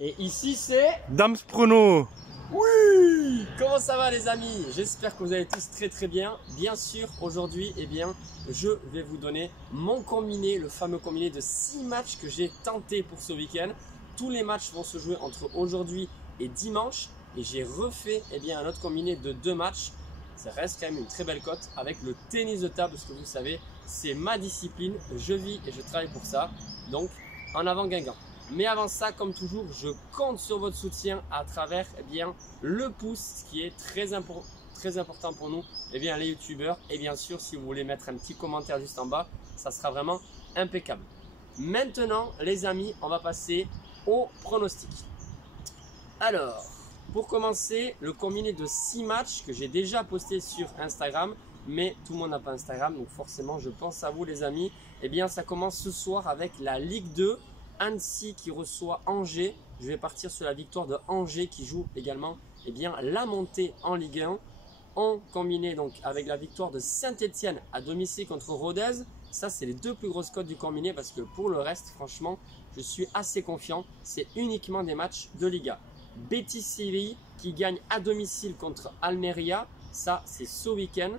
Et ici c'est Dams Prono. Oui. Comment ça va les amis? J'espère que vous allez tous très bien. Bien sûr, aujourd'hui, je vais vous donner mon combiné, le fameux combiné de 6 matchs que j'ai tenté pour ce week-end. Tous les matchs vont se jouer entre aujourd'hui et dimanche. Et j'ai refait un autre combiné de 2 matchs. Ça reste quand même une très belle cote avec le tennis de table, parce que vous savez, c'est ma discipline. Je vis et je travaille pour ça. Donc, en avant Guingamp. Mais avant ça, comme toujours, je compte sur votre soutien à travers le pouce, ce qui est très important pour nous, les youtubeurs. Et bien sûr, si vous voulez mettre un petit commentaire juste en bas, ça sera vraiment impeccable. Maintenant, les amis, on va passer au pronostic. Alors, pour commencer, le combiné de 6 matchs que j'ai déjà posté sur Instagram, mais tout le monde n'a pas Instagram, donc forcément, je pense à vous les amis. Ça commence ce soir avec la Ligue 2. Annecy qui reçoit Angers. Je vais partir sur la victoire de Angers qui joue également la montée en Ligue 1. En combiné donc avec la victoire de Saint-Etienne à domicile contre Rodez. Ça, c'est les 2 plus grosses cotes du combiné, parce que pour le reste, franchement, je suis assez confiant. C'est uniquement des matchs de Liga. Betis Séville qui gagne à domicile contre Almeria. Ça, c'est ce week-end.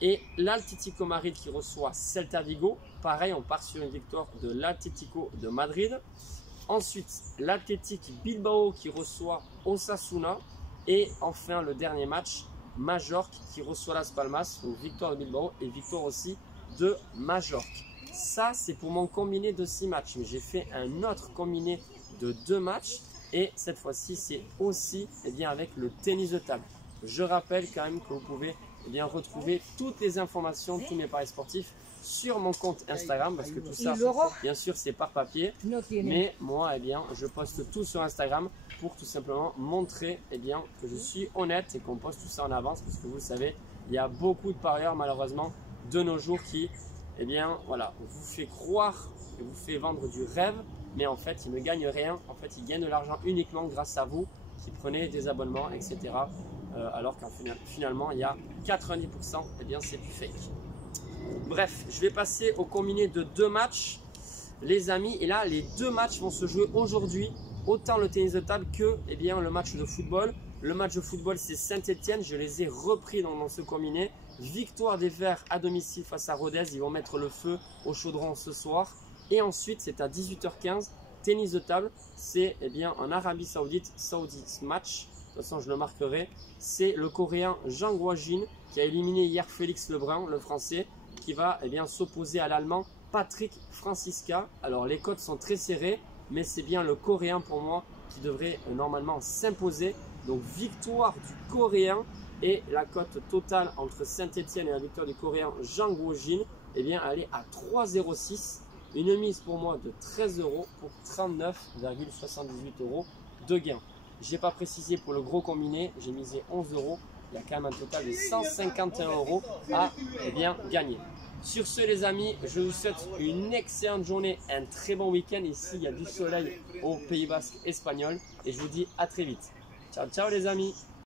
Et l'Atlético Madrid qui reçoit Celta Vigo. Pareil, on part sur une victoire de l'Atlético de Madrid. Ensuite, l'Athletic Bilbao qui reçoit Osasuna. Et enfin, le dernier match, Majorque qui reçoit Las Palmas. Donc, victoire de Bilbao et victoire aussi de Majorque. Ça, c'est pour mon combiné de 6 matchs. Mais j'ai fait un autre combiné de 2 matchs. Et cette fois-ci, c'est aussi avec le tennis de table. Je rappelle quand même que vous pouvez retrouver toutes les informations, tous mes paris sportifs sur mon compte Instagram, parce que tout ça, bien sûr, c'est par papier. Mais moi, je poste tout sur Instagram pour tout simplement montrer que je suis honnête et qu'on poste tout ça en avance, parce que vous le savez, il y a beaucoup de parieurs malheureusement de nos jours qui vous fait croire et vous fait vendre du rêve, mais en fait, ils ne gagnent rien. En fait, ils gagnent de l'argent uniquement grâce à vous qui prenez des abonnements, etc. Alors qu'en finalement, il y a 90%, c'est du fake. Bref, je vais passer au combiné de 2 matchs, les amis. Et là, les 2 matchs vont se jouer aujourd'hui, autant le tennis de table que le match de football. Le match de football, c'est Saint-Etienne. Je les ai repris dans ce combiné. Victoire des Verts à domicile face à Rodez. Ils vont mettre le feu au chaudron ce soir. Et ensuite, c'est à 18h15. Tennis de table, c'est en Arabie Saoudite, Saudi match. De toute façon, je le marquerai. C'est le Coréen Zhang Guojin qui a éliminé hier Félix Lebrun, le Français, qui va s'opposer à l'Allemand Patrick Franziska. Alors, les cotes sont très serrées, mais c'est bien le Coréen pour moi qui devrait normalement s'imposer. Donc, victoire du Coréen, et la cote totale entre Saint-Etienne et la victoire du Coréen Zhang Guojin, elle est à 3,06. Une mise pour moi de 13 € pour 39,78 € de gain. Je n'ai pas précisé pour le gros combiné, j'ai misé 11 €. Il y a quand même un total de 151 € à gagner. Sur ce les amis, je vous souhaite une excellente journée, un très bon week-end. Ici, il y a du soleil au Pays Basque espagnol. Et je vous dis à très vite. Ciao, ciao les amis.